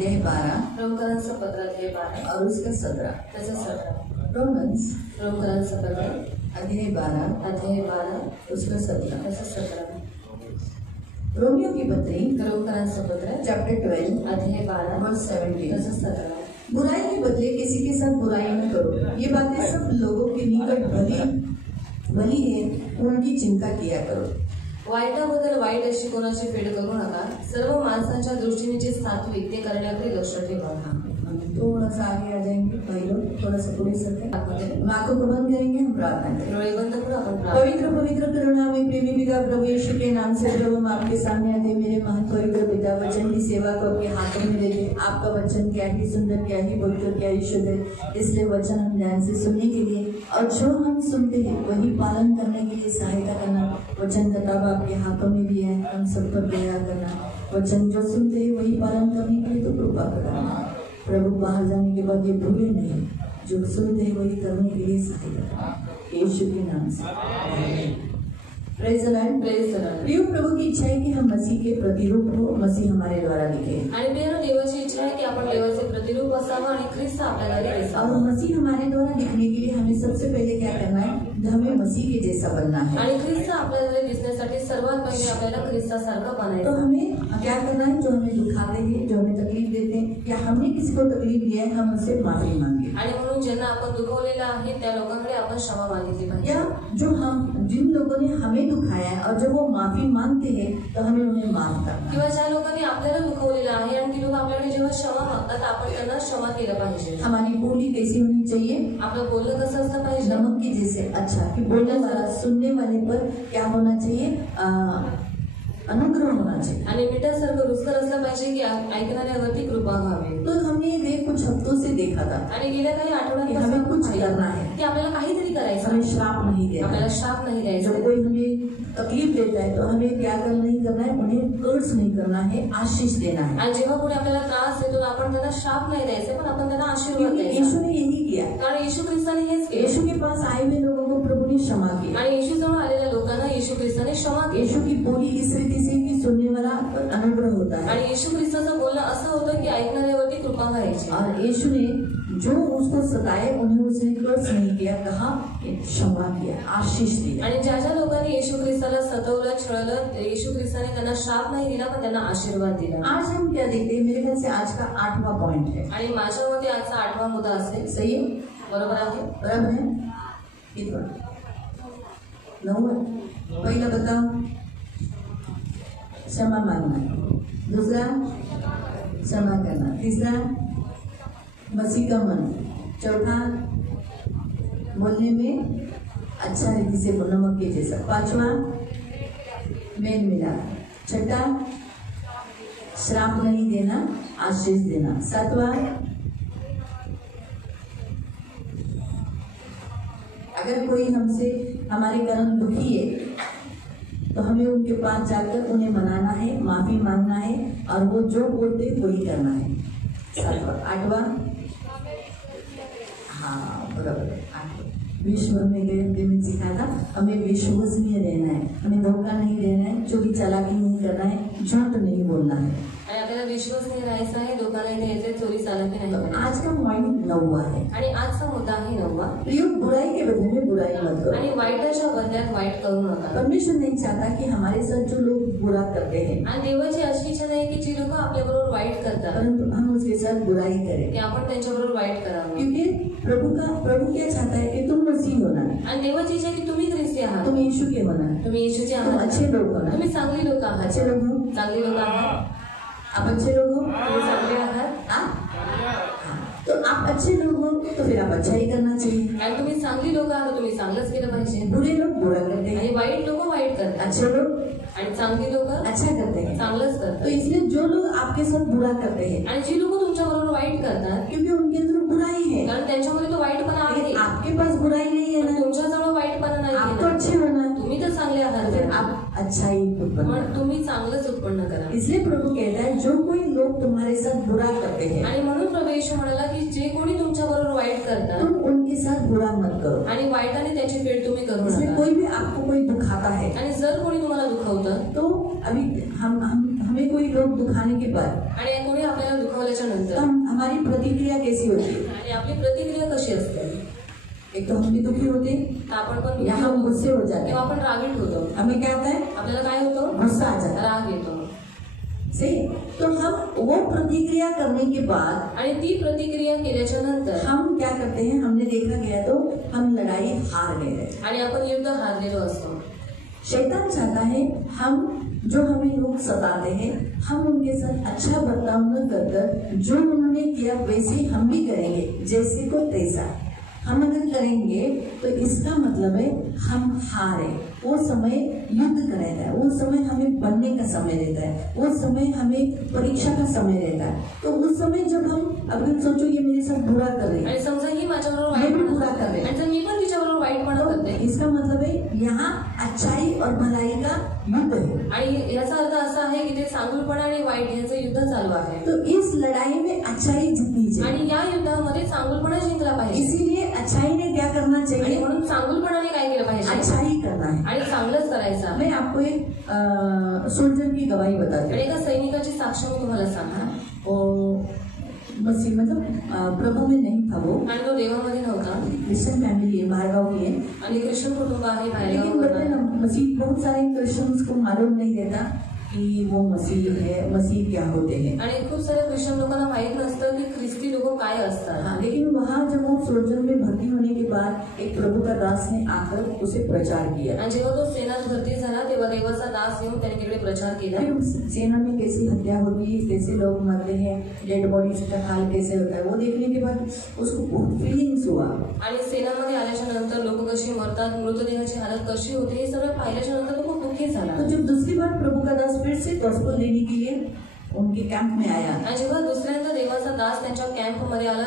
अध्याय 12 रोमकरांचं पत्र अध्याय 12 और उसका 17। त्याचं 17 रोमन्स रोमकरांचं पत्र अध्याय 12 अध्याय 12 उसका 17। त्याचं 17 रोमियो की पत्री रोमकरांचं पत्र चैप्टर 12 अध्याय 12 वर्स 17। त्याचं 17 बुराई के बदले किसी के साथ बुराई न करो। ये बातें सब लोगों के निकट भली है, उनकी चिंता किया करो। वाईटाबद्दल वाईट अशी कोणाची फेड करू नका। सर्व माणसांच्या दृष्टीने जे सात्विक ते करण्याकडे लक्ष ठेवा। थोड़ा सा आगे आ जाएंगे भाई लोग, थोड़ा सा पूरी सकते हैं। आंखों को बंद करेंगे, हम प्रार्थना करेंगे। डोळे बंद करू आपण प्रार्थना। पवित्र पवित्र करुणामय प्रेमी पिता प्रभु यीशु के नाम से प्रभु हम आपके सामने आते। मेरे महान पवित्र पिता, वचन की सेवा को आपके हाथों में देते। आपका वचन क्या ही सुंदर, क्या ही पवित्र, क्या ही शुद्ध है। इसलिए वचन हम ध्यान से सुनने के लिए और जो हम सुनते हैं वही पालन करने के लिए सहायता करना। वचन किताब आपके हाथों में भी है, हम सब पर दया करना। वचन जो सुनते हैं वही पालन करने के लिए तो कृपा करना प्रभु। बाहर जाने के बाद ये भूले नहीं, जो सुनते हैं वही करने के लिए सहायता करना। यीशु के नाम से praise the Lord. Praise the Lord. प्रिय प्रभु की इच्छा है कि हम मसीह के प्रतिरूप हो, मसीह हमारे द्वारा दिखे। आणि प्रिय देवाची इच्छा आहे की आपण देवाचे प्रतिरूप असावं आणि ख्रिस्त आपल्याला दिसावा। और मसीह हमारे द्वारा दिखने के लिए हमें सबसे पहले क्या करना है? हमें मसीह के जैसा बनना है। आणि ख्रिस्त आपल्याला दिसण्यासाठी सर्वात पहिले आपल्याला ख्रिस्तासारखं तो बनायचं। हमें क्या करना है? जो हमें दुखाते हैं, जो हमें तकलीफ देते हैं या हमने किसी को तकलीफ दिया है, हम उससे माफी मांगे। आणि म्हणून ज्यांना आपण दुखवलेलं आहे त्या लोकांकडे आपण क्षमा मागितली पाहिजे। या जो जिन लोगों ने हमें दुखाया है और जब वो माफी मांगते हैं तो हमें उन्हें माफ करना। किंवा ज्या लोकांनी आपल्याला दुखवलेलं आहे आणि ती लोक आपल्याकडे जेव्हा क्षमा मागतात आपण त्यांना क्षमा केलं पाहिजे। हमारी बोली कैसी होनी चाहिए? आपलं बोलणं कसं असलं पाहिजे? नमक के जैसे अच्छा, कि बोलने वाला सुनने वाले पर क्या होना चाहिए? अनुग्रह होना चाहिए। आणि मिठासारखं रुचकर असलं पाहिजे की ऐकणाऱ्यावरती कृपा व्हावी। तो हमने ये कुछ हफ्तों से देखा था आणि गेल्या काही कि हमें कुछ करना है, की आपल्याला काहीतरी करायचं, हमें श्राप नहीं देना। आपल्याला श्राप नाही द्यायचा। जब कोई हमें तकलीफ देता है तो हमें क्या नहीं करना है? उन्हें कर्ज नहीं करना है, आशीष देना है। आणि जेव्हा कोणी आपल्याला त्रास देतो आपण त्यांना श्राप नाही द्यायचा, पण आपण त्यांना आशीर्वाद द्यायचा। यीशु ने यही किया, कारण येशू ख्रिस्ताने हेच केलं। यीशु के पास आए हुए लोगों को प्रभु ने क्षमा की आणि येशू जवळ आलेल्या लोकांना येशू ख्रिस्ताने क्षमा केली। यीशु की बोली इस रीति से कि सुनने वाला अनुग्रह होता है आणि येशू ख्रिस्ताचं बोलणं असं होतं की ऐकणाऱ्यावरती कृपा व्हायची। और यीशु ने जो उसको सताए उन्हें उसने कर्ज नहीं किया, कहा क्षमा किया, आशीष दिया। आणि ज्या ज्या लोकांनी येशू ख्रिस्ताला सतवलं, छळलं, येशू ख्रिस्ताने त्यांना श्राप नाही दिला पण त्यांना आशीर्वाद दिला। आज हम क्या देखते हैं? मेरे ख्याल से आज का 8वां पॉइंट है। आणि माझ्या मते आजचा 8वा मुद्दा असेल। सही है? बरोबर आहे? बराबर है? कितना 9 है? पहला बताओ, क्षमा मांगना। दूसरा, क्षमा करना। तीसरा, मसीह का मन। चौथा, बोलने में अच्छा रीति से नमक के जैसा। पांचवा, मेल मिलाप। छठा, श्राप नहीं देना, आशीष देना। सातवां, अगर कोई हमसे हमारे कारण दुखी है तो हमें उनके पास जाकर उन्हें मनाना है, माफी मांगना है और वो जो बोलते वही करना है। 7वां। 8वां, हाँ बराबर, 8वां, विश्व में गए में सिखाया था हमें विश्वसनीय रहना है, हमें धोखा नहीं देना है, चोरी चालाकी नहीं करना है, झूठ नहीं बोलना है। आणि आपल्याला विश्वास नाही राहायचा आहे, धोका नाही द्यायचा, चोरी चालाकी नाही करायची। आज का पॉइंट 9वां है। आणि आजचा मुद्दा आहे 9वा। प्रिय, बुराई के बदले में बुराई मत करो। आणि वाईटाच्या बदल्यात वाईट करू नका। परमेश्वर नहीं चाहता कि हमारे साथ जो लोग बुरा करते हैं, आणि देवाची अशी इच्छा नाही की जी लोक आपल्याबरोबर वाईट करतात परंतु हम उसके साथ बुराई करें, की आपण त्यांच्याबरोबर वाईट करावं। क्योंकि प्रभु क्या चाहता है कि तुम मसीह होना, आणि देवाची इच्छा की तुम्ही ख्रिस्ती आहात, तुम यीशु के होना, तुम्ही येशूचे तुम आहात, अच्छे लोग होना। तुम्ही चांगली लोक आहात, अच्छे लोग हो, चांगली लोक आहात, आप अच्छे लोग हो, तुम्ही चांगले आहात। तो आप अच्छे लोग हो तो फिर आप अच्छा ही करना चाहिए। आणि तुम्ही चांगली लोक आहात, तुम्ही चांगलंच केलं पाहिजे। बुरे लोग बुरा करते हैं, आणि वाईट लोक वाईट करतात, अच्छे लोग आणि चांगली लोक अच्छा करते हैं। चांगलंच तो करतात। इसलिए जो लोग आपके साथ बुरा करते हैं, आणि जी लोक तुमच्या बरोबर वाईट करतात क्योंकि उनके अंदर बुराई है, कारण त्यांच्यामध्ये तो वाईटपणा आहे। लेकिन आपके पास बुराई नहीं है ना, तुमच्याजवळ वाईटपणा नाही आप तो आहे, अच्छे होना, तुम्ही तर चांगले आहात, फिर आप अच्छा ही उत्पन्न पण करो। तुम्ही चांगलंच उत्पन्न करा। इसलिए प्रभु कहता है जो कोई लोग तुम्हारे साथ बुरा करते हैं, आणि म्हणून प्रभू येशू म्हणाला की जे कोणी तुमच्या बरोबर वाईट करतात तुम उनके साथ बुरा मत करो। आणि वाईटाने त्याची फेड तुम्ही करू इसलिए नका। कोई भी आपको कोई दुखाता है आणि जर कोणी तुम्हाला दुखवतं तो अभी हमें कोई लोग दुखाने के बाद आणि कोणी आपल्याला दुखवलं झाल्याच्या तो नंतर हमारी प्रतिक्रिया कैसी होती है? आणि आपली प्रतिक्रिया कशी असते? एक तो हम भी दुखी होते, तर आपण पण या हम गुस्से हो जाते तेव्हा हैं, आपण रागीट होतो. हमें क्या आता है? आपल्याला काय होतं? गुस्सा आ जाता है. राग येतो. सही है? तो हम वो प्रतिक्रिया करने के बाद आणि ती प्रतिक्रिया केल्याच्या नंतर हम क्या करते हैं? हमने देखा गया तो हम लड़ाई हार गए हैं. आणि आपण युद्ध हारलेलो असतो. शैतान चाहता है हम जो हमें लोग सताते हैं हम उनके साथ अच्छा बर्ताव न कर जो उन्होंने किया वैसे हम भी करेंगे, जैसे को तैसा. हम अगर करेंगे तो इसका मतलब है हम हारे. वो समय युद्ध का रहता है, वो समय हमें बनने का समय रहता है, वो समय हमें परीक्षा का समय रहता है. तो उस समय जब हम अगर सोचो ये मेरे साथ बुरा कर रही है, आणि समजा ही माझ्याबरोबर मैं भी वाईटपणा बुरा कर रही आणि जर मी पण तिच्याबरोबर वाईटपणा करते इसका मतलब है यहाँ अच्छाई और भलाई का युद्ध है. आणि याचा अर्थ असा आहे की ते चांगुलपणा आणि वाईट यांचं युद्ध चालू आहे. तो इस लड़ाई में अच्छाई जीतनी चाहिए. आणि या युद्धामध्ये चांगुलपणा जिंकला पाहिजे. इसीलिए अच्छाई ने क्या करना आणि चाहिए? म्हणून चांगुलपणाने काय केलं पाहिजे? अच्छाई करना है. आणि चांगलंच करायचं. मैं आपको एक सोल्जर की गवाही बताती आणि हूँ. एका सैनिकाची साक्ष मी तुम्हाला सांगा. मसीह मतलब प्रभु में नहीं था वो, आणि तो देवामध्ये नव्हता क्रिश्चियन फैमिली है, बाहरगाव की है. आणि ख्रिश्चन कुटुंब आहे लेकिन बोलते हैं बाहेर. ना मसीह, बहुत सारे क्रिश्चियंस को मालूम नहीं रहता कि वो मसीह है, मसीह क्या होते हैं. आणि खूप साऱ्या ख्रिश्चन लोकांना माहित नसतं की ख्रिस्ती लोक काय असतात. हाँ, लेकिन वहाँ जब वो सोल्जर में भर्ती होने के बाद एक प्रभु का दास ने आकर उसे प्रचार किया. आणि जेव्हा तो सेनात भरती झाला तेव्हा देवाचा दास येऊन त्याने तिकडे प्रचार केला. फिर सेना में कैसी हत्या होती है, कैसे लोग मरते हैं, डेड बॉडीज का हाल कैसे होता है, वो देखने के बाद उसको बहुत फीलिंग्स हुआ. आणि सेनामध्ये आल्याच्या नंतर लोक कशी मरतात, मृतदेहाची हालत कशी होते, हे सगळं पाहिल्याच्या नंतर तो खूप दुःखी झाला. तो जब दूसरी बार प्रभु का दास फिर से गॉस्पेल लेने के लिए उनके कैंप में आया, आणि जेव्हा दुसऱ्यांदा देवाचा दास त्यांच्या कॅम्पमध्ये आला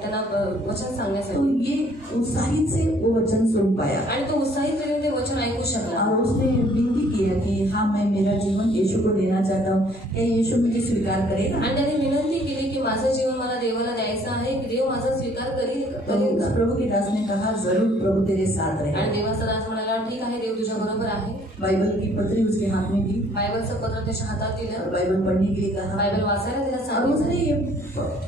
त्यांना वचन तो सांगण्यासाठी, ये उत्साहित से वो वचन सुन पाया आणि तो उत्साहित रीतीने ते वचन ऐकू शकला. और उसने विनती किया कि हाँ मैं मेरा जीवन यीशु को देना चाहता हूँ, क्या यीशु मुझे स्वीकार करेगा? आणि त्याने विनंती केली की माझं जीवन मला देवाला द्यायचं आहे, की देव माझा स्वीकार करेल तो उस प्रभु के दास ने कहा जरूर प्रभु तेरे साथ आणि रहे. देवाचा दास म्हणाला ठीक आहे, देव तुझ्या बरोबर आहे. बाइबल की पत्री उसके हाथ में दी बायबलचं पत्र त्याच्या हातात दिलं, और बाइबल पढ़ने के लिए कहा बायबल वाचायला तिला और सांगितलं. उसने ये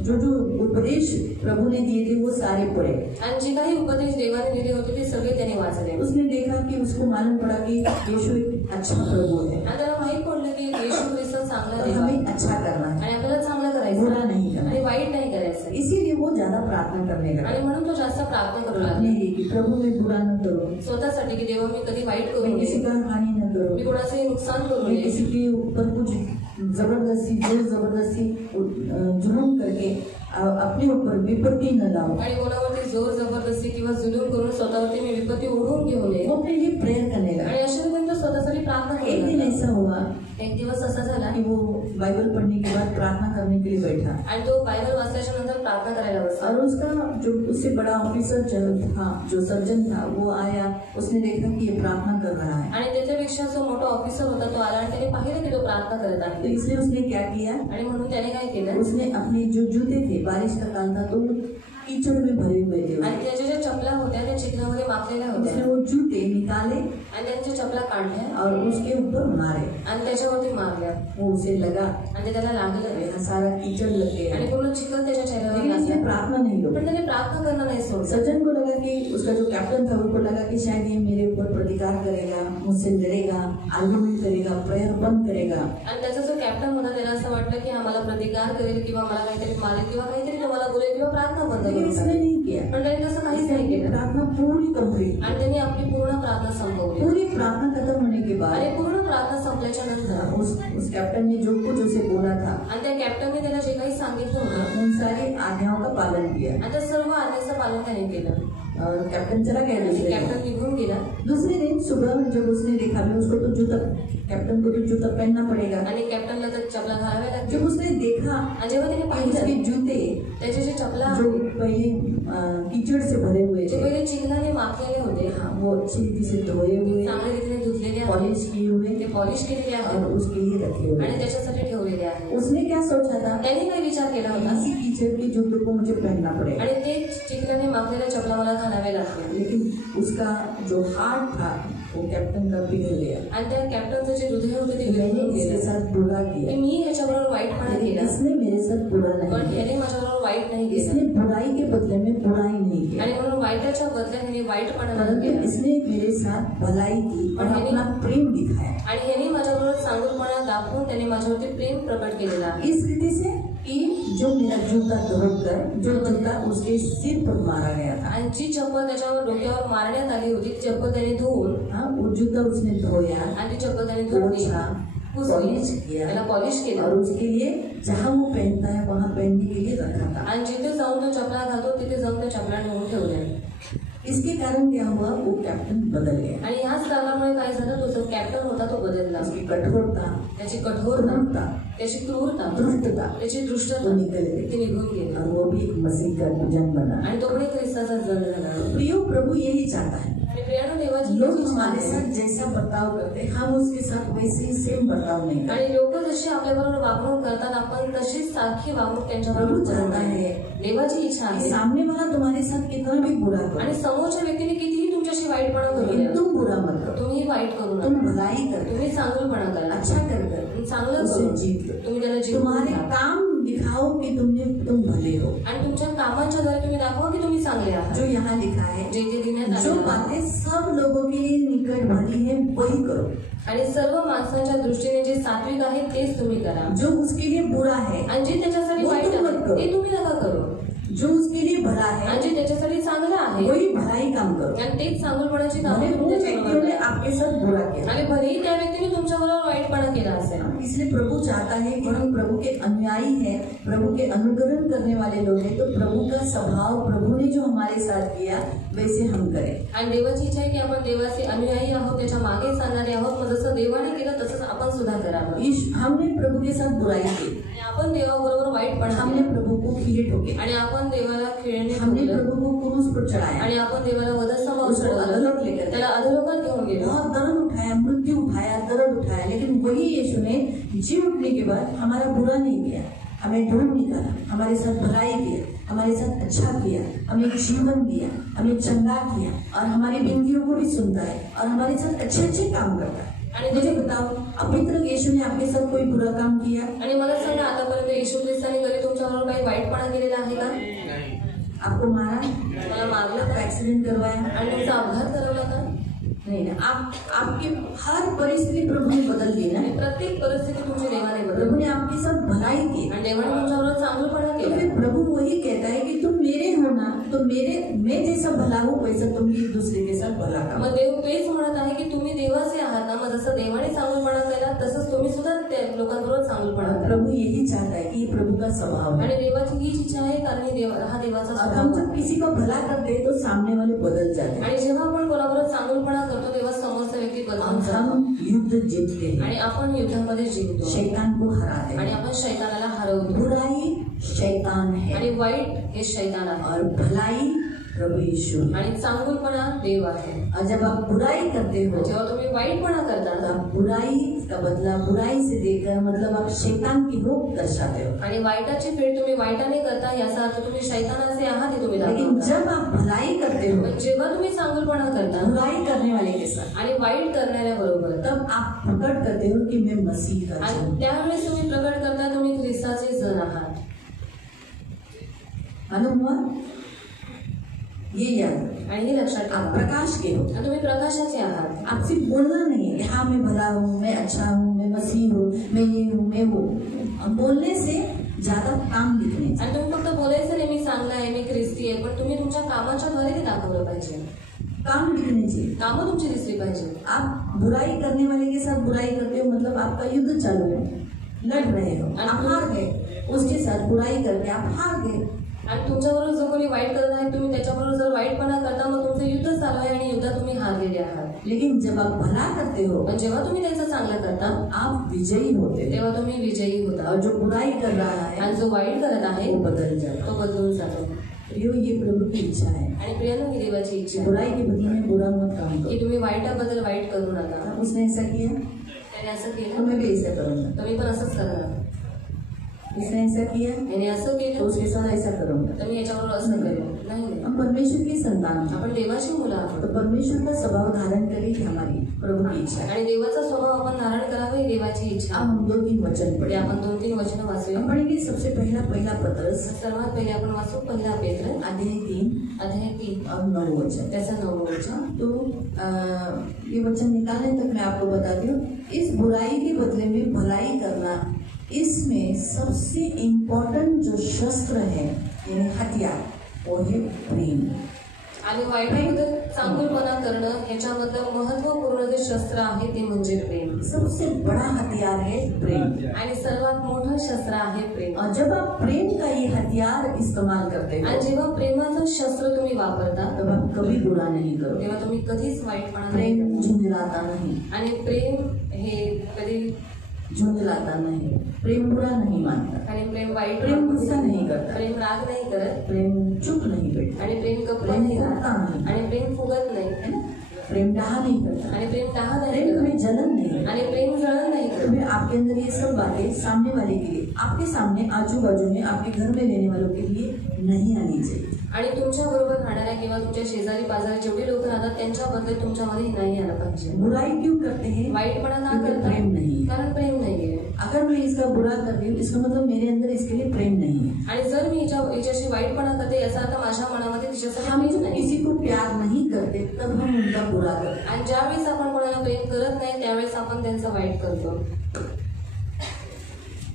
जो उपदेश प्रभु ने दिए थे वो सारे पढ़े. आणि जे काही उपदेश देवाने दिले होते ते सगळे त्याने वाचले. उसने देखा कि उसको मालूम पड़ा कि यीशु एक अच्छा प्रभु है आणि त्याला माहित पडलं की येशू ख्रिस्त चांगला और देव आहे हमें अच्छा करना है, आणि आपल्याला चांगलं बुरा करायचं नहीं करना. आणि वाईट नाही करायचं. इसीलिए वो ज्यादा प्रार्थना करने लगा आणि म्हणून तो जास्त प्रार्थना करू अपने लागला लिए कि प्रभु मैं बुरा न करूं, स्वतःसाठी, की देवा मी कधी वाईट करू मैं किसी नये, का हानि न करूं, मी कोणाचंही नुकसान करू मैं नये, किसी के ऊपर कुछ जबरदस्ती जोर जबरदस्ती जुलूम करके अपने ऊपर विपत्ति न लाऊं. आणि कोणावरती जोर जबरदस्ती किंवा जुलूम करून स्वतःवरती मी विपत्ती ओढून घेऊ नये. वो अपने लिए प्रेयर करने लगा. आणि अशा रीतीने तो स्वतःसाठी प्रार्थना एक करू दिन लागला. ऐसा हुआ एक दिवस असा झाला कि वो बाइबल पढ़ने के बाद प्रार्थना करने के लिए बैठा आणि तो बायबल वाचल्याच्या नंतर प्रार्थना करायला बसला. और उसका जो उससे बड़ा ऑफिसर था, जो सर्जन था, वो आया. उसने देखा कि ये प्रार्थना कर रहा है, आणि त्याच्यापेक्षा जो मोठा ऑफिसर होता तो आला आणि त्याने पाहिलं की तो प्रार्थना करत तो आहे. इसलिए उसने क्या किया, आणि म्हणून त्याने काय केलं, उसने अपने जो जूते थे, बारिश का काल था तो कीचड़ में भरे हुए थे, आणि त्याच्या ज्या चपला होत्या त्या चिखलामध्ये माखलेल्या उसने होत्या वो जूते निकाले आणि त्यांच्या चपला काढल्या और उसके ऊपर मारे. आणि त्याच्यावरती मारल्या वो उसे लगा आणि ते त्याला लागलं यहाँ सारा कीचड़ लग गया, आणि पूर्ण चिखल त्याच्या चेहऱ्यावर लेकिन उसने लागला. प्रार्थना नहीं पण की. त्याने प्रार्थना करणं नाही सोडलं. सज्जन को लगा कि उसका जो कैप्टन था उनको लगा कि शायद ये मेरे ऊपर प्रतिकार करेगा, मुझसे लड़ेगा, आर्गुमेंट करेगा, प्रेयर बंद करेगा. आणि त्याचा जो कॅप्टन होता त्याला असं वाटलं की आम्हाला प्रतिकार करेल किंवा मला काहीतरी मारेल किंवा काहीतरी तुम्हाला बोलेल किंवा प्रार्थना बंद लेकिन करेल. इसने नहीं किया. पण त्याने तसं काहीच नाही केलं प्रार्थना पूरी कंप्लीट. आणि त्यांनी आपली पूर्ण प्रार्थना संपवली. पूरी प्रार्थना खत्म होने के बाद आणि पूर्ण प्रार्थना संपल्याच्या नंतर उस कैप्टन ने जो कुछ उसे बोला था आणि त्या कॅप्टनने त्याला जे काही सांगितलं होतं उन सारी आज्ञाओं का पालन किया आणि त्या सर्व आज्ञेचं पालन त्याने केलं. और कैप्टन चला गया दूसरे दिन. कॅप्टन निघून गेला. दूसरे दिन सुबह जब उसने देखा मैं उसको तो जूता, कैप्टन को तो जूता पहनना पड़ेगा. आणि कॅप्टनला तर चपला घालाव्या लागतील. जब उसने देखा आणि जेव्हा त्याने कि उसके पाहिलं जूते त्याचे जे चपला जो पहले कीचड़ से भरे हुए जे थे, पहिले चिखलाने माखलेले होते हाँ, वो अच्छी रीति से धोए हुए, चांगल्या रीतीने धुतलेले आहेत, पॉलिश किए हुए ते पॉलिश केलेले और आहेत उसके लिए रखे हुए. आणि त्याच्यासाठी ठेवलेले आहेत. उसने क्या सोचा था, त्याने काय विचार केला होता, इसी कीचड़ के जूतों को मुझे पहनना पड़ेगा. आणि ते चिखलाने माखलेल्या चपला मला घालाव्या लागतील. लेकिन उसका जो हार्ट था वो कैप्टन का पिघल गया। आणि त्या कॅप्टनचं जे हृदय होते ते मैंने विरघळून इसके गेलं साथ बुरा की किया, मी ह्याच्याबरोबर वाईटपणा केला, इसने मेरे साथ बुरा पण नहीं किया, ह्याने माझ्याबरोबर वाईट नाही इसने केलं बुराई के बदले में बुराई नहीं किया, आणि म्हणून वाईटाच्या बदल्यात ह्याने वाईटपणा नाही परंतु केला इसने मेरे साथ भलाई की और अपना प्रेम दिखाया। आणि ह्याने माझ्याबरोबर चांगुलपणा दाखवून त्याने माझ्यावरती प्रेम प्रकट केलेला आहे। इस रीति से कि जो मेरा जूता तोड़कर जो जूता उसके सिर पर मारा गया था, आणि जी चप्पल त्याच्यावर डोक्यावर मारण्यात आली होती ती चप्पल त्याने धुवून हाँ वो जूता उसने धोया, आणि ती चप्पल त्याने धुवली, पॉलिश किया त्याला पॉलिश केलं और उसके लिए जहाँ वो पहनता है वहाँ पहनने के लिए रखा था। आणि जिथे जाऊन तो चपला घालतो तिथे जाऊन त्या चपला नेऊन ठेवल्या। इसके कारण क्या हुआ, वो कैप्टन बदल गया। आणि ह्याच कारणामुळे काय झालं, तो जो कॅप्टन होता तो बदलला, उसकी कठोरता, त्याची कठोरता, क्रूरता, त्याची क्रूरता, दुष्टता त्याची दृष्टता वो निकल गई ती निघून गेली और वो भी एक मसीह का जन बना। आणि तो पण एक ख्रिस्ताचा जन झाला। प्रियो प्रभु यही चाहता है, आणि प्रियानो देवाची लोग हीच इच्छा हमारे आहे। साथ जैसा बर्ताव करते हैं हम उसके साथ वैसे ही सेम बर्ताव नहीं करते। आणि लोक जशी आपल्याबरोबर वागणूक करतात आपण तशीच सारखी वागणूक त्यांच्याबरोबर प्रभु करू चाहता नये। है देवाची इच्छा कि आहे सामने वाला तुम्हारे साथ कितना भी बुरा आणि करो, समोरच्या व्यक्तीने कितीही तुमच्याशी वाईटपणा करू लेकिन द्या, तुम बुरा मत करो, तुम्ही वाईट करू तुम नका, भलाई करो, तुम्ही चांगलपणा करा, अच्छा कर चांगलं उसे करू, जीत लो। तुम्ही त्याला जिंकून तुम्हारे घ्या। काम दिखाओ कि तुम भले हो। आणि तुमच्या कामांच्या द्वारे तुम्ही दाखवा की तुम्ही चांगले आहात। जो यहाँ लिखा है, जे इथे लिहिण्यात जो आलेलं आहे, बातें सब लोगों के निकट भली है वही करो, आणि सर्व माणसांच्या दृष्टीने जे सात्विक आहे तेच तुम्ही करा, जो उसके लिए बुरा है आणि जे त्याच्यासाठी वो वाईट तुम मत आहे करो। ते तुम्ही नका करू, जो उसके लिए भला आणि है जे त्याच्यासाठी चांगलं आहे वही भलाई काम करो। आणि तेच चांगुलपणाची भले कामं उन तुम्ही व्यक्तियों त्याच्याबरोबर ने करा। आपके साथ बुरा किया, आणि भलेही त्या व्यक्तीने तुमच्याबरोबर वाईटपणा केला असेल, इसलिए प्रभु चाहता है कि हम प्रभु के अनुयायी हैं, प्रभु के अनुकरण करने वाले लोग हैं, तो प्रभु का स्वभाव प्रभु ने जो हमारे साथ किया वैसे हम करें। आणि देवाची इच्छा आहे की आपण देवाचे अनुयायी आहोत, त्याच्या मागे चालणारे आहोत, मग जसं देवाने केलं तसंच आपण सुद्धा करावं। हमने प्रभु के साथ बुराई की, आणि आपण देवाबरोबर वाईटपणा हमने केला, प्रभु को खीले ठोके, आणि आपण देवाला खिळणे हमने ठोकलं, प्रभु को क्रूस पर चढ़ाया, आणि आपण देवाला वधस्तंभावर उसको चढवलं, अधोलोक लेकर गए, त्याला अधोलोकात घेऊन गेलो, बहुत दर्द उठाया, मृत्यु उठाया, दर्द उठाया, लेकिन वही यीशु ने जी उठने के बाद हमारा बुरा नहीं किया, हमें ढूंढ निकाला, हमारे साथ भलाई किया, हमारे साथ अच्छा किया, हमें जीवन दिया, हमें चंगा किया और हमारी विनतियों को भी सुनता है और हमारे साथ अच्छे अच्छे काम करता है। आणि मुझे बताओ, अभी तक यीशु ने आपके साथ कोई बुरा काम किया? आणि मला सांगा आतापर्यंत येशू ख्रिस्ताने कधी तुमच्याबरोबर काही वाईटपणा केलेला आहे का? आपको मारा, मला मारलं आपको का? एक्सीडेंट करवाया? आणि तुमचा अपघात करवला का? नहीं ना, आपकी हर परिस्थिति प्रभु ने बदल दी ना। आणि प्रत्येक परिस्थिती तुमची देवाने प्रभु बदलली, ने आपके साथ भलाई की, आणि देवाने तुमच्याबरोबर चांगलपणा तो केला। फिर प्रभु वही कहता है कि तुम मेरे हो ना, तो मैं जैसा भला हूँ वैसा तुम भी एक दूसरे के साथ भला करो। मग देव तेच म्हणत आहे की तुम्ही देवाचे आहात ना, मग जसं देवाने चांगलपणा केला तसंच तुम्ही सुद्धा त्या लोकांबरोबर चांगलपणा करा। प्रभु यही चाहता है कि ये प्रभु का स्वभाव है। आणि देवाची हीच इच्छा आहे, कारण हा देवाचा अब हम स्वभाव जब आहे। किसी को भला करते हैं तो सामने वाले बदल जाते हैं आणि जेव्हा आपण कोणाबरोबर चांगलपणा करतो तेव्हा समोरचा व्यक्ती और बदलून जातो, हम युद्ध जीतते हैं, आणि आपण युद्धामध्ये जिंकतो, शैतान को हराते आणि हैं। आपण शैतानाला हरवतो, बुराई शैतान है आणि वाईट हे शैतान आहे, और भलाई प्रभु यीशु है। आणि चांगुलपणा देव आहे। और जब आप बुराई करते हो जेव्हा तुम्ही वाईटपणा करता तो आप बुराई का बदला बुराई से देकर मतलब आप शैतान की रूप दर्शाते हो। आणि वाईटाची फेड तुम्ही वाईटाने करता, याचा अर्थ तुम्ही शैतानाचे आहात हे तुम्ही लेकिन दाखवता। जब आप भलाई करते हो पण जेव्हा तुम्ही चांगुलपणा करता बुराई करने वाले के साथ, आणि वाईट करणाऱ्या बरोबर, तब आप प्रकट करते हो कि मैं मसीह का जन आणि त्यावेळेस तुम्ही प्रकट करता तुम्ही ख्रिस्ताचे जन आहात। मालूम हुआ? ये याद रखो। आणि हे लक्षात आप ठेवा, प्रकाश के हो, आणि तुम्ही प्रकाशाचे आहात। आप सिर्फ बोलना नहीं है कि हाँ मैं भला हूँ, मैं अच्छा हूँ, मैं मसीह हूँ, मैं ये हूँ, मैं वो हूँ। बोलने से ज्यादा काम दिखने चाहिए। आणि तुम्ही फक्त बोलायचं नाही मी चांगला आहे, मी ख्रिस्ती आहे, पण तुम्ही तुमच्या कामाच्या द्वारे ते दाखवलं पाहिजे, काम दिखने चाहिए। कामं तुमची दिसली पाहिजे। आप बुराई करने वाले के साथ बुराई करते हो मतलब आपका युद्ध चालू है, लड़ रहे हो, आप हार गए, उसके साथ बुराई करके आप हार गए। आणि तुमच्याबरोबर जो कोणी वाईट करत आहे तुम्ही त्याच्याबरोबर जर वाईटपणा करता मग तुमचं युद्ध चालू आहे आणि युद्धात तुम्ही हारलेले आहात। लेकिन जब आप भला करते हो पण जेव्हा तुम्ही त्याचं चांगलं करता आप विजयी होते हो तेव्हा तुम्ही विजयी होता, और जो बुराई कर रहा है आणि जो वाईट करत आहे वो बदल जाता तो बदलून जातो। है। ये प्रभु की इच्छा है, आणि प्रियांनो ही देवाची इच्छा आहे बुराई के बदले में बुरा मत काम की करो। तुम्ही वाईटाबद्दल वाईट करू नका। उसने ऐसा किया त्याने असं तो केलं मैं भी ऐसा करूंगा। तुम्ही पण असंच करणार। इसने ऐसा किया याने असं तो केलं उसके साथ ऐसा करूंगा। तर मी याच्यावर असं करेन नाही हम परमेश्वर की संतान हैं, आपण देवाची मुलं तो आहोत परमेश्वर का स्वभाव धारण करे ही हमारी प्रभु की इच्छा है। आणि देवाचा स्वभाव आपण धारण करावा ही देवाची इच्छा अब हम 2-3 वचन पुढे पढ़े। आपण 2-3 वचनं वाचूया हम पढ़ेंगे सबसे पहला पत्रस सर्वात पहिले आपण वाचू पहिला पेत्र अध्याय 3 अध्याय 3 और 9 वचन। त्याचं 9 वचन तो ये वचन निकालने तक मैं आपको बताती हूँ। इस बुराई के बदले में भलाई करना, इसमें सबसे इम्पोर्टेंट जो शस्त्र है यानी हथियार वो है प्रेम। आणि वाईटाबद्दल चांगुलपणा करणं ह्याच्यामधलं महत्वपूर्ण जे शस्त्र आहे ते म्हणजे प्रेम सबसे बड़ा हथियार है प्रेम। आणि सर्वात मोठं शस्त्र आहे प्रेम और जब आप प्रेम का ये हथियार इस्तेमाल करते आणि हो जेव्हा प्रेमाचं शस्त्र तुम्ही वापरता तब आप कभी बुरा नहीं करो। तेव्हा तुम्ही कधीच वाईटपणा नाही प्रेम करत. झुंझलाता नहीं, आणि प्रेम हे कधी झुंझलाता नहीं, प्रेम बुरा नहीं मानता, आणि प्रेम वाईट प्रेम गुस्सा नहीं करता, प्रेम राग नाही करत प्रेम चुप नहीं बैठता, आणि प्रेम गप्प प्रेम नाही फुगता राहत नहीं, आणि प्रेम फुगत नाही है ना? प्रेम डहा नहीं करता, आणि प्रेम दहा नाही प्रेम में करत जलन नहीं। आणि प्रेम जळण नाही करत तुम्हें आपके अंदर ये सब बातें सामने वाले के लिए, आपके सामने आजू बाजू में आपके घर में रहने वालों के लिए नहीं आनी चाहिए। आणि तुमच्या बरोबर राहणाऱ्या किंवा तुमच्या शेजारी पाजारी जेवढे लोक राहतात त्यांच्याबद्दल तुमच्यामध्ये नाही आलं पाहिजे बुराई क्यों करते हैं? वाईटपणा का क्योंकि करता प्रेम नहीं है। कारण प्रेम नाहीये अगर मैं इसका बुरा कर रही हूँ इसका मतलब मेरे अंदर इसके लिए प्रेम नहीं है। आणि जर मी हिच्याशी वाईटपणा करते याचा अर्थ माझ्या मनामध्ये तिच्यासाठी हम प्रेम जब नाही किसी को प्यार नहीं करते तब हम उनका बुरा करते आणि ज्यावेळेस आपण कोणाला प्रेम करत नाही त्यावेळेस आपण त्यांचं वाईट करतो हैं।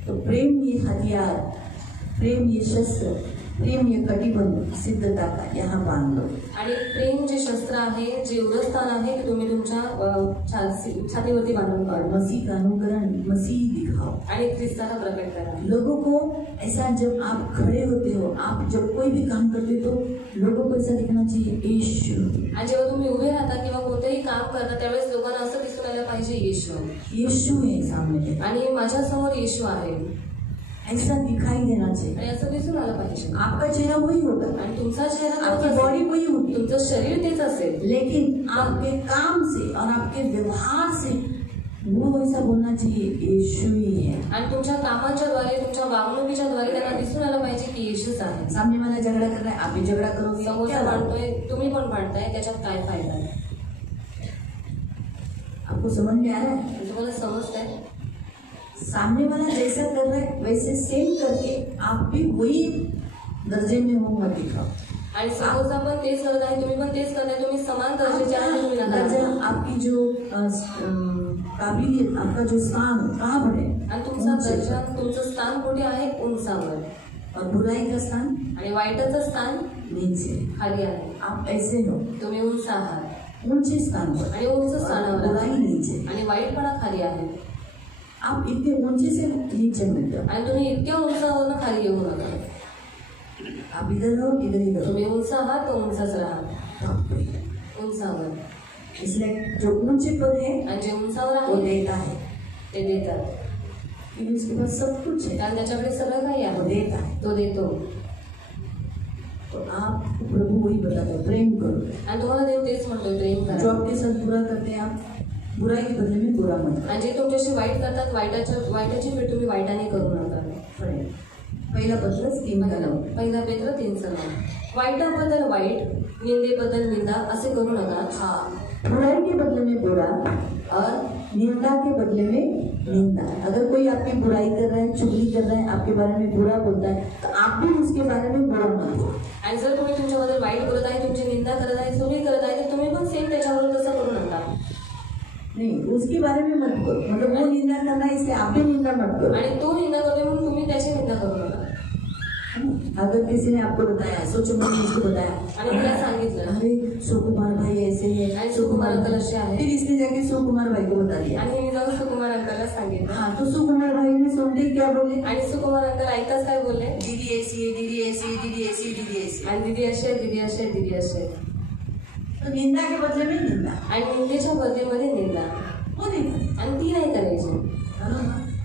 तो प्रेम ये हथियार, प्रेम ये शस्त्र, प्रेम ये कटिबंध सिद्धता का यहाँ बांध लो। आणि प्रेम जे शस्त्र आहे जे उरस्थान आहे ते तुम्ही तुमच्या छातीवरती बांधून और काढा मसीह का अनुकरण, मसीह दिखाओ। आणि ख्रिस्ताला प्रकट करा लोगों को ऐसा, जब आप खड़े होते हो, आप जब कोई भी काम करते हो तो लोगों को ऐसा दिखना चाहिए यीशु, आणि जेव्हा तुम्ही उभे राहता किंवा कोणतेही काम करता त्यावेळेस लोकांना असं दिसून आलं पाहिजे येशू यीशु है सामने, आणि माझ्यासमोर येशू आहे ऐसा दिखाई देना चाहिए। आणि असं दिसून आलं पाहिजे आपका चेहरा वही होगा, आणि तुमचा चेहरा तोच आपकी असेल. बॉडी वही होगी, तुमचं शरीर तेच असेल लेकिन आपके काम से और आपके व्यवहार से वो ऐसा बोलना चाहिए यीशु ही है। आणि तुमच्या कामाच्या द्वारे तुमच्या वागणुकीच्या द्वारे त्यांना दिसून आलं पाहिजे की येशूच आहे सामने वाला झगड़ा कर रहा है, आप भी झगड़ा करोगे, क्या समोरचा बात? भांडतोय तुम्ही पण भांडताय त्याच्यात काय फायदा आहे आपको समझ में आ रहा है? तुम्हाला समजतंय सामने वाला जैसा कर रहा है वैसे सेम करके आप भी वही दर्जे में हो मत दिखाओ। आणि समोरचा पण तेच करत आहे तुम्ही पण तेच करताय तुम्ही समान दर्जाचे आहे तुम्ही नका दर्जा, राहू. आपकी जो काबिलियत, आपका जो स्थान कहाँ पर है, आणि तुमचा दर्जा तुमचं स्थान कुठे आहे उंचावर और बुराई का स्थान आणि वाईटाचं स्थान नीचे। खाली आहे आप ऐसे हो तुम्ही उंच आहात ऊंचे स्थान पर, आणि उंच स्थानावर बुराई आहात. नीचे। आणि वाईटपणा खाली आहे आप इतने ऊंचे से नीचे मिलते हो, आणि तुम्ही इतक्या उंचावरून खाली येऊ नका आप इधर हो इधर ही रहो। तुम्ही उंच आहात तर उंचच राहा बाप रे। उंचावर इसलिए जो ऊंचे पर है आणि जे उंचावर वो आहे देता है, ते देतात क्योंकि उसके पास सब कुछ है, कारण त्याच्याकडे सगळं काही वो आहे देता है। तो देतो तो आप प्रभु वही बताते हो प्रेम करो। आणि तुम्हाला देव तेच म्हणतोय प्रेम जो करा आपके साथ बुरा करते हैं आप बुराई के बदले में बुरा मत आणि जे तुमच्याशी वाईट करतात वाईटाची भेट तुम्ही वाईटाने करू नका करो। पहिला पत्रस 3:9। पहिला पेत्र 3:9 वाईटाबद्दल वाईट निंदेबद्दल निंदा असे करू नका हाँ, बुराई के बदले में बुरा और निंदा के बदले में निंदा। अगर कोई आपकी बुराई कर रहा है, चुगली कर रहा है, आपके बारे में बुरा बोलता है तो आप भी उसके बारे में बुरा मत बोलो। आणि जर तुम्ही तुमच्याबद्दल वाईट बोलत आहे तुमची निंदा करत आहे चुगली करत आहे तर तुम्ही पण सेम त्याच्यावर तसं करू नका नहीं, उसके बारे में मत करो, मतलब वो निंदा करना है इसलिए आप भी निंदा मत करो। आणि तो निंदा करतोय म्हणून तुम्ही त्याची निंदा करू नका अगर किसी ने आपको बताया, सोचो मैंने उसको बताया, आणि तिला सांगितलं अरे सुकुमार भाई ऐसे है, आणि सुकुमार अंकल असे आहे फिर इसने जाके सुकुमार भाई को बता दिया। आणि मी जाऊन सुकुमार अंकलला सांगितलं हाँ, तो सुकुमार भाई ने सुनते ही क्या बोले, आणि सुकुमार अंकल ऐकाच काय बोलले दीदी ऐसी है, दीदी ऐसी है, दीदी ऐसी है, दीदी ऐसी है। आणि दीदी असे आहे दीदी असे आहे दीदी असे आहे. तो निंदा के बदले में निंदा, आणि निंदेच्या बदलीमध्ये निंदा वो नहीं, आणि ती नाही करायची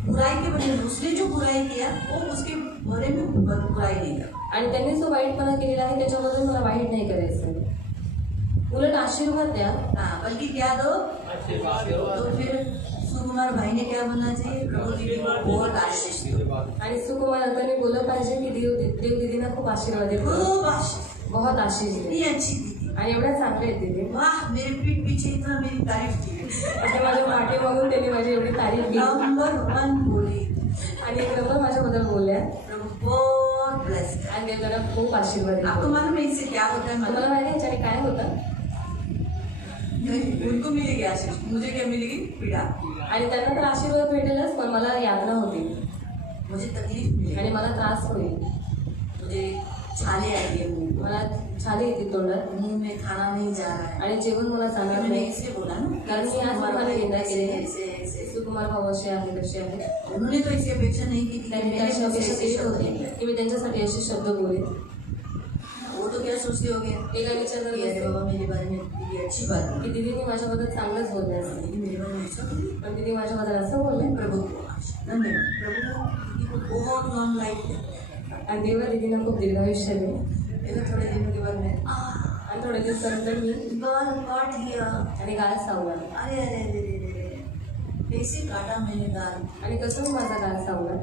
बुराई के बदले उसने जो बुराई किया वो उसके बारे में बुराई नहीं कर। आणि त्यांनी जो वाईटपणा केलेला आहे त्याच्याबद्दल मला वाईट नाही करायचं उलट आशीर्वाद द्या हाँ, बल्कि क्या दो तो फिर सुकुमार भाई ने क्या बोलना चाहिए, प्रभु दीदी को बहुत आशीष दो। आणि सुकुमार अंकलने बोललं पाहिजे की देव दीदींना खूप आशीर्वाद देतो, खूब आशीष, बहुत आशीष दे, इतनी अच्छी दीदी, आणि एवढ्या चांगल्या आहेत दीदी। वाह, मेरे पीठ पीछे इतना मेरी तारीफ की, म्हणजे माझ्या पाठीमागून त्यांनी माझी एवढी तारीफ केली नंबर 1 बोली, आणि एक नंबर माझ्याबद्दल बोलल्या, प्रभु बहुत ब्लेस। आणि देव त्यांना खूप आशीर्वाद आपको देतो। मालूम है इससे क्या होता है? मला माहिती आहे याच्याने काय होतं, उनको मिलेगी आशीष, मुझे क्या मिलेगी? पीड़ा। आणि त्यांना तर आशीर्वाद भेटेलच, पण मला यातना होती मुझे तकलीफ मिलेगी, आणि मला त्रास होईल, मुझे छाले आएंगे मुंह को, मला छाले येतील तोंडात, मुंह में खाना नहीं जा रहा है। आणि जेवण मला जाणार मैंने नाही, इसे बोला ना, कारण मी आज तुम्हाला निंदा केली आहे। ऐसे सुकुमार भाऊ असे आहे, कसे आहे, उन्होंने तो इसकी अपेक्षा नहीं की थी कि त्यांनी मेरे अशी मुंह से अपेक्षा ऐसे केली शब्द होती निकले। की मी त्यांच्यासाठी असे शब्द बोलेन। वो तो क्या सोचते हो गया ते काय विचार कि अरे करत बाबा मेरे बारे में ये अच्छी बात है, की दीदीने माझ्याबद्दल चांगलंच बोलले असते, लेकिन मेरे बारे में ऐसा बोली। पण दीदी माझ्याबद्दल असं बोलले, प्रभु को धन्यवाद, प्रभु दीदी को बहुत लॉन्ग लाइफ है। आणि देवा दीदींना खूप दीर्घायुष्य दे। फिर थोड़े दिनों के बाद में आणि थोड्या दिवसानंतर मी गाल काट लिया, आणि गाल सावला, अरे अरे अरे अरे अरे, कैसे काटा मैंने गाल, आणि कसं मी माझा गाल सावला,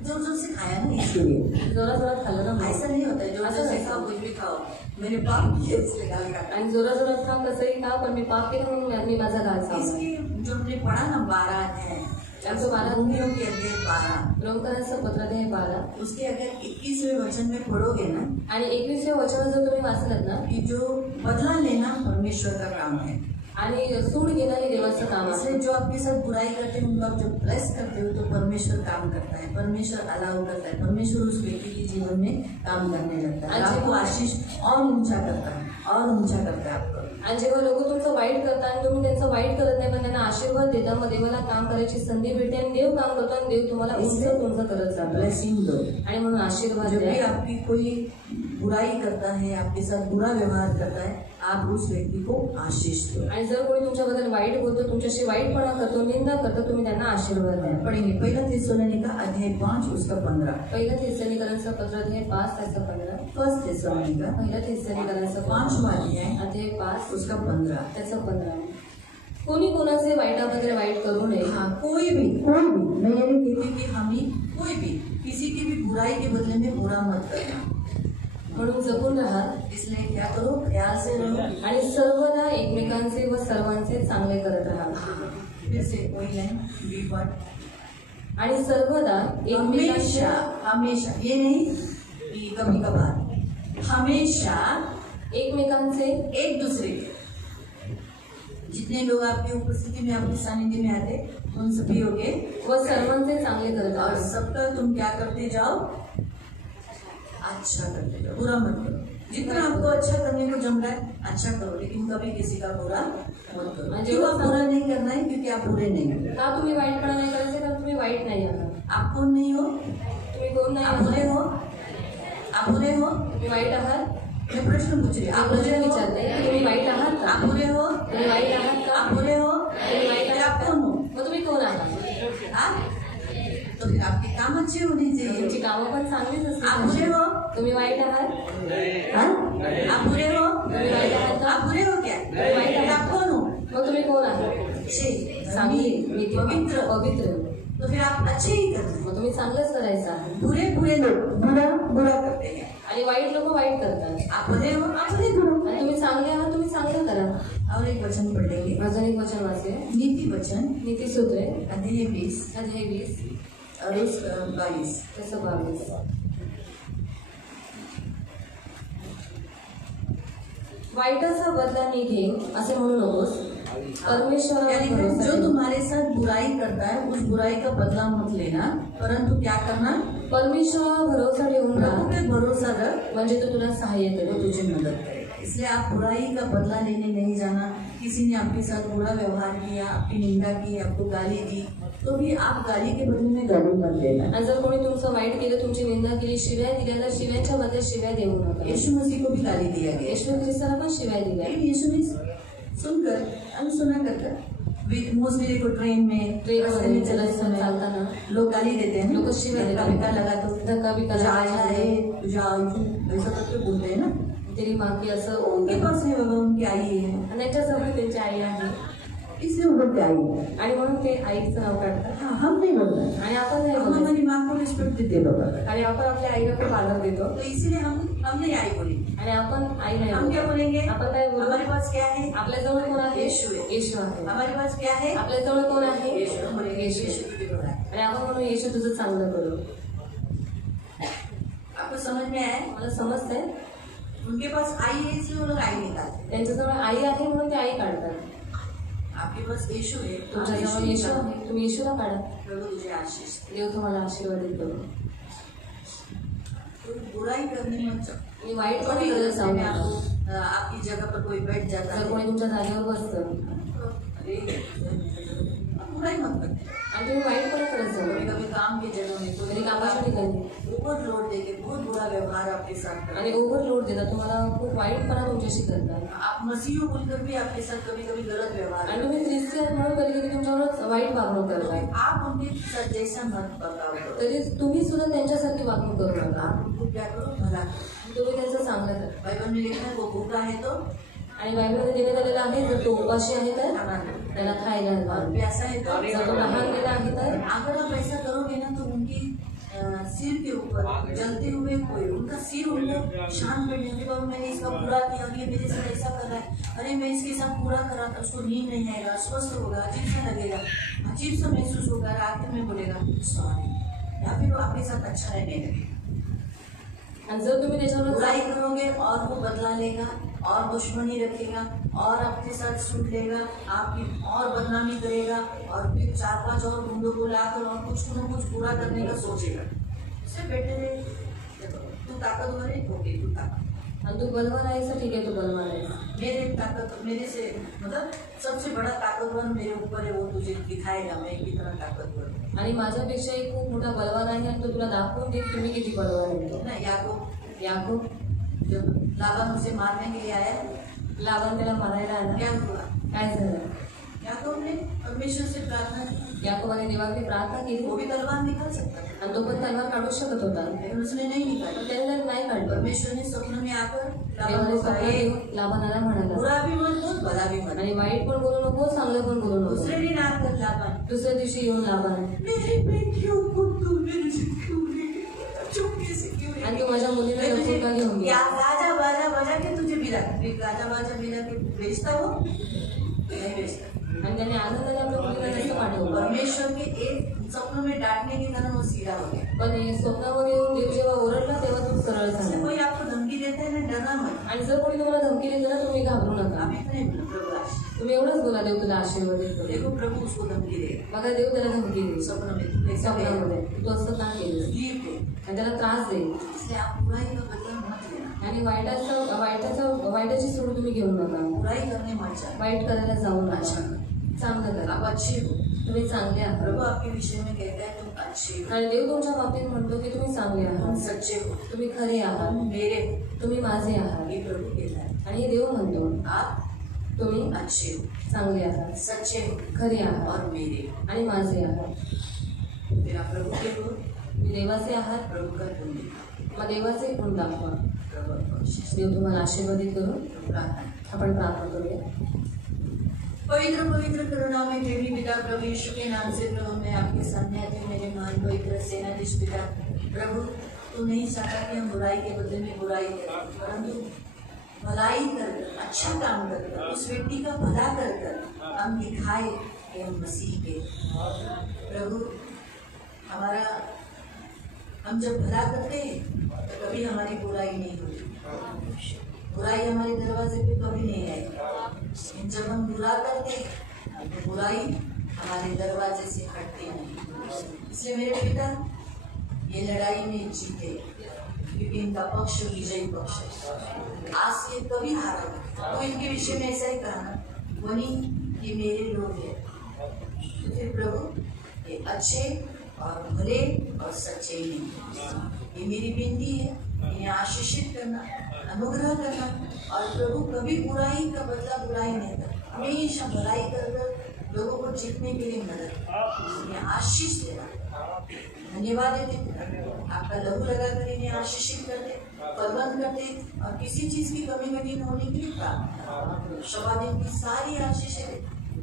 जोर जोर से खाया ना इसके लिए, जोरा जोरात खाल्लं ना ऐसा मी, नहीं होता है, जोर जोर से खाओ कुछ भी खाओ, मैंने पाप किया इसलिए गाल काटा। आणि जोरा जोरात खा कसंही खा, पण मी पाप केलं म्हणून मी माझा गाल सावला। इसकी जो हमने पढ़ा ना 12 अध्याय, 112 के अध्याय 12, रोमकरांचं पत्र ते 12, उसके अगर 21वें वचन में पढ़ोगे ना, आणि 21व्या वचन जर तुम्ही वाचलं ना, कि जो बदला लेना परमेश्वर का काम है, आणि सूड घेणं हे देवाचं काम आहे। इसलिए जो आपके साथ बुराई करते हैं उनको आप जब ब्लेस करते हो तो परमेश्वर काम करता है, परमेश्वर अलाउ करता है, परमेश्वर उस व्यक्ति के जीवन में काम करने लगता है, आपको आशीष और ऊंचा करता है, और ऊंचा करता है आपको। आणि जेव्हा लोक तुमचं वाईट करतात आणि तुम्ही त्यांचं वाईट करत नाही, पण त्यांना आशीर्वाद देता, मग देवाला काम करायची संधी भेटते, आणि देव काम करतो, आणि देव तुम्हाला उंच करत जातो। ब्लेसिंग दो। आणि म्हणून आशीर्वाद जब भी द्या। आपकी कोई बुराई करता है, आपके साथ बुरा व्यवहार करता है, आप उस व्यक्ति को आशीष दो। आणि जर कोणी तुमच्याबद्दल वाईट बोलतो, तुमच्याशी वाईटपणा करतो, निंदा करतो, तुम्ही त्यांना आशीर्वाद द्या। पढ़ेंगे पहला थिस्सलुनीका अध्याय 5 उसका 15, पहिलं थिस्सलुनीकरांचं पत्र अध्याय 5 त्याचं 15, फर्स्ट थिस्सलुनीका पहिलं थिस्सलुनीकरांचं 5वां अध्याय अध्याय 5 उसका 15। त्याचं 15। कोणी कोणाचे वाईटाबद्दल वाईट करू नये। हाँ, कोई भी मैं ये नहीं कहती कि हम ही, कोई भी किसी की भी बुराई के बदले में बुरा मत करना, म्हणून जपून राहा, इसलिए क्या करो, ख्याल से रहो। आणि सर्वदा एकमेकांचे व सर्वांचे चांगले करत राहा। फिर से वही लाइन बी वर्ड, आणि सर्वदा हमेशा, हमेशा, ये नहीं कि कभी कभार, हमेशा एकमेकांचे, एक दूसरे के, जितने लोग आपकी उपस्थिति में, आपके सानिध्य में आते, उन सभी के व सर्वांचे चांगले करत और राहा। सबका तुम क्या करते जाओ, अच्छा करते जाओ, बुरा मत करो। जितना आपको अच्छा करने को जम रहा है अच्छा करो, लेकिन कभी किसी का बुरा मत करो। क्यों आप बुरा नहीं करना है? क्योंकि आप बुरे नहीं हो। का तुम्ही वाईटपणा नाही करायचे, कारण तुम्ही वाईट नाही आहात। आप कौन नहीं हो? तुम्ही कोण नाही आप बुरे आहात, हो, आप बुरे हो। तुम्ही वाईट आहात। मैं प्रश्न पूछ रही हूँ, आप बुरे हो? विचारते की तुम्ही वाईट आहात का? आप बुरे हो? तुम्ही वाईट आहात का? आप बुरे हो? तुम्ही वाईट फिर आप आहात का? कौन हो? मग तुम्ही कोण आहात? हाँ? तो फिर आपके काम अच्छे होने चाहिए। तुमची कामं पण चांगलीच आप बुरे असतील। हो? तुम्ही वाईट आहात, हाँ? आप बुरे हो? तुम्ही वाईट आहात का? आप बुरे हो क्या? वाईट फिर आप कौन हो? मग तुम्ही कोण आहात? चांगली, नीती, पवित्र। पवित्र। तो फिर आप अच्छे ही करते हैं। मग तुम्ही चांगलंच करायचं आहे। बुरे बुरे लोग बुरा बुरा करते हैं। आणि वाईट लोक वाईट करतात, आप बुरे हो, आप बुरे करो। आणि तुम्ही चांगले आहात, तुम्ही चांगलं करा। और एक वचन पढ़ लेंगे, अजून एक वचन वाचूया, नीति वचन नीतिसूत्रे अध्याय 20 अध्याय 20 और उसका 22। त्याचं 22। वाईटाचा बदला मी घेईन असे म्हणू नकोस, यानी कि जो तुम्हारे साथ बुराई करता है उस बुराई का बदला मत लेना, परंतु क्या करना, परमेश्वरावर भरोसा ठेवून प्रभु राहा, पे भरोसा रख, म्हणजे तो तुला सहाय्य वो करेल। तुझे मदद करेगा। इसलिए आप बुराई का बदला लेने नहीं जाना। किसी ने आपके साथ बुरा व्यवहार किया, आपकी निंदा की, आपको गाली दी, तो भी आप गाली के बदले में गाली मत देना। आणि जर कोणी तुमचं वाईट केलं, तुमची निंदा केली, शिव्या दिल्या, तर शिव्यांच्या बदल्यात शिव्या देऊ नका। यीशु मसीह को भी गाली दिया गया, येशू ख्रिस्ताला पण शिव्या दिल्या, लेकिन यीशु ने सुनकर अनसुना कर मोस्टली देखो ट्रेन में रास्ते में चलते समय चालताना लोग गाली देते हैं, लोग शिव्या देते हैं, धक्का लगा तो धक्का बिक्का जा लगा है, ऐसा करके बोलते हैं ना। तरी मागे असं उनके पास है बाबा, उनकी आई है, आणि त्यांच्याजवळ त्यांची आई आहे, इसलिए वो बोलते आई। आणि म्हणून ते आईचं नाव काढतात. हाँ, हम नहीं बोलते, आणि आपण नाही हम बोलत. हमारी माँ को रिस्पेक्ट देते बाबा, आणि आपण आपल्या आईला खूप आदर देतो. तो इसीलिए हम नहीं आई बोलेंगे. आणि आपण आई नाही हम क्या बोलत. बोलेंगे? आपण काय बोलतो? हमारे पास क्या है? आपल्याजवळ कोण आहे? येशू है. येशू आहे. हमारे पास क्या है? आपल्याजवळ कोण आहे? येशू. हम बोलेंगे येशू. येशू तुझे बड़ा है. आणि आपण म्हणून येशू तुझं चांगलं करू. आपको समझ में आया? मला समजतंय. उनके पास आई है इसलिए वो लोग आई निकालते. त्यांच्याजवळ आई आहे म्हणून ते आई काढतात. आपके पास येशू है, तुमच्याजवळ येशू आहे, तुम्ही येशूला काढा. प्रभु तुझे आशीष दे. देव तुम्हाला आशीर्वादित करू. बुराई करने मत जाओ. मी वाईट पण करत जाऊ नका. आपकी जगह पर कोई बैठ जाता जर है, कोणी तुमच्या जागेवर बसतं अरे बुराई मत करते. आणि तुम्ही वाईट पण करत जाऊ. कभी कभी काम की जगह में कधी कोई कामाच्या ठिकाणी ओवरलोड देके बहुत बुरा व्यवहार आपके साथ करते आणि ओव्हरलोड देतात, तुम्हाला खूप वाईटपणा तुमच्याशी करतात. आप मसीह हो बोलकर भी आपके साथ कभी कभी गलत व्यवहार आणि तुम्ही ख्रिस्ती म्हणून कधी कधी तुमच्यावर वाईट वागणूक करताय. आप उनके साथ जैसा मत बर्ताव करो. तरी तुम्ही सुद्धा त्यांच्यासारखी वागणूक करू नका. आप उनको क्या करो? भला करो. तुम्ही त्यांचं चांगलं करा. बाइबल में लिखा है वो भूखा है तो आणि बायबलमध्ये देण्यात आलेलं आहे, जर तो उपाशी आहे तर खाना दो, त्याला खायला द्या. और प्यासा है तो जर तो लहानलेला आहे तर अगर आप ऐसा करोगे ना तो उनकी सिर के ऊपर जलते हुए कोई उनका सिर उनको शांत करने के बाद मैंने इसका पूरा किया, ये मेरे साथ ऐसा कर रहा है, अरे मैं इसके साथ पूरा करा था, उसको नींद नहीं आएगा, स्वस्थ होगा, अजीब सा लगेगा, अजीब सा महसूस होगा, रात में बोलेगा सॉरी, या फिर वो आपके साथ अच्छा रहने लगेगा. आणि जर तुम्ही त्याच्यावर बुराई करोगे और वो बदला लेगा और दुश्मनी रखेगा और आपके साथ सूट लेगा, आपकी और बदनामी करेगा और फिर 4-5 और गुंडों को लाकर और कुछ न कुछ बुरा करने का सोचेगा. इससे बेटर है तू ताकतवर है, ओके तू ताकत, आणि तू बलवान आहेस ठीक आहे, तू बलवान आहेस. मेरे से मतलब सबसे बड़ा ताकतवर मेरे ऊपर है, वो तुझे दिखाएगा मैं कितना ताकतवर हूँ. आणि माझ्यापेक्षा एक खूप मोठा बलवान आहे आणि तो तुला दाखवून देईल तुम्ही किती बलवान आहे. ना याकूब जब लाबान उसे मारने के लिए आया, लाबान त्याला मारायला आला. क्या हुआ? काय झालं? याकूब ने परमेश्वर से प्रार्थना की, याकोबाने देवाकडे प्रार्थना केली वो भी तलवार निकाल सकता था आणि तो पण तलवार काढू शकत होता, लेकिन उसने नहीं निकाली. पण त्याने नाही काढलं. परमेश्वर ने स्वप्न में आकर लाबान देवाने को कहा, स्वप्नात "ए, येऊन लाबानाला म्हणाला, बुरा भी मत बोल, भला भी मत." आणि वाईट पण बोलू नको, चांगलं पण बोलू नको. दूसरे दिन आकर लाबान, दुसऱ्या दिवशी येऊन लाबान, मेरी बेटियों को तू मेरे से क्यों नहीं, चुपके से क्यों नहीं? आणि तू माझ्या मुलीला मैं तुझे लपून का घेऊन क्या गेला? गाजा बाजा बजा के तुझे मिला, गाजा बाजा मिला के बेचता हो नहीं बेचता. आणि त्याने आनंदाने आपल्या मुलीला तसं पाठवलं. परमेश्वर के एक स्वप्न में डांटने के कारण वो सीधा हो गया. पण हे स्वप्नामध्ये येऊन देव जेव्हा ओरडला तेव्हा तू सरळ इसलिए झाला. कोई आपको धमकी देता है ना, डरना मत. आणि जर कोणी तुम्हाला धमकी देतं ना, तुम्ही घाबरू नका. आप इतने प्रभु आशीष. तुम्ही एवढंच बोला, देव तुला आशीर्वादित करू. देखो प्रभु उसको धमकी देगा बघा देव त्याला धमकी देईल स्वप्न में, तू ऐसा स्वप्नामध्ये, तू असं का केलं, तकलीफ दे. आणि त्याला त्रास देईल. इसलिए आप बुराई का बदला मत लेना, आणि वाईटाची सोडून तुम्ही घेऊ नका. बुराई करने मत जाना. वाईट करायला जाऊ नका, अच्छा. चांगलं करा. आप अच्छे हो. तुम्ही चांगले आहात. प्रभु आपके विषय में कहता है तुम अच्छे हो, आणि देव तुमच्या बाबतीत म्हणतो की तुम्ही चांगले तुम आहात, सच्चे हो, तुम्ही खरे आहात, तुम मेरे हो. तुम्ही माझे आहात. ये प्रभु कहता है. आणि हे देव म्हणतो आप तुम्ही अच्छे हो, चांगले आहात, सच्चे हो खरे आहात और मेरे हो. आणि माझे आहात. फिर आप प्रभु के हो, तुम्ही देवाचे आहात, प्रभु का गुण दिखाओ. मग देवाचे गुण दाखवा. प्रभु आपको आशीष दे. देव तुम्हाला आशीर्वादित करू. प्रार्थना. आपण प्रार्थना करूया. पवित्र पवित्र करुणा में प्रेमी पिता प्रभु यीशु के नाम से प्रभु मैं आपके सामने आती हूँ, मेरे महान पवित्र सेनाधीश पिता. प्रभु तू नहीं चाहता कि हम बुराई के बदले में बुराई करें, परंतु भलाई कर, अच्छा काम कर, उस व्यक्ति का भला कर हम दिखाए कि हम मसीह के. प्रभु हम जब भला करते हैं तो कभी हमारी बुराई नहीं होती, बुराई हमारे दरवाजे पे कभी नहीं आएगी. जब हम बुरा करते हैं तो बुराई हमारे दरवाजे से हटती नहीं. इसलिए मेरे पिता ये लड़ाई में जीते, क्योंकि इनका पक्ष विजयी पक्ष है. आज से कभी हारा नहीं. तो इनके विषय में ऐसा ही कहा ना, वही ये मेरे लोग हैं. तो फिर प्रभु ये अच्छे और भले और सच्चे नहीं, ये मेरी विनती है. इन्हें आशीषित करना, अनुग्रह करना, और प्रभु कभी बुराई का बदला बुराई नहीं करना, हमेशा भलाई कर लोगों को जीतने के लिए मदद, इन्हें आशीष देना. धन्यवाद देते, आपका लहू लगाकर इन्हें आशीषित करते, प्रबंध करते और किसी चीज की कमी नहीं होने के लिए प्रार्थना. शवा दिन की सारी आशीषें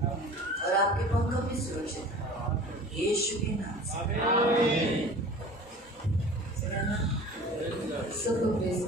और आपके पंखों में सुरक्षित है यीशु के नाम से। सबको प्रेज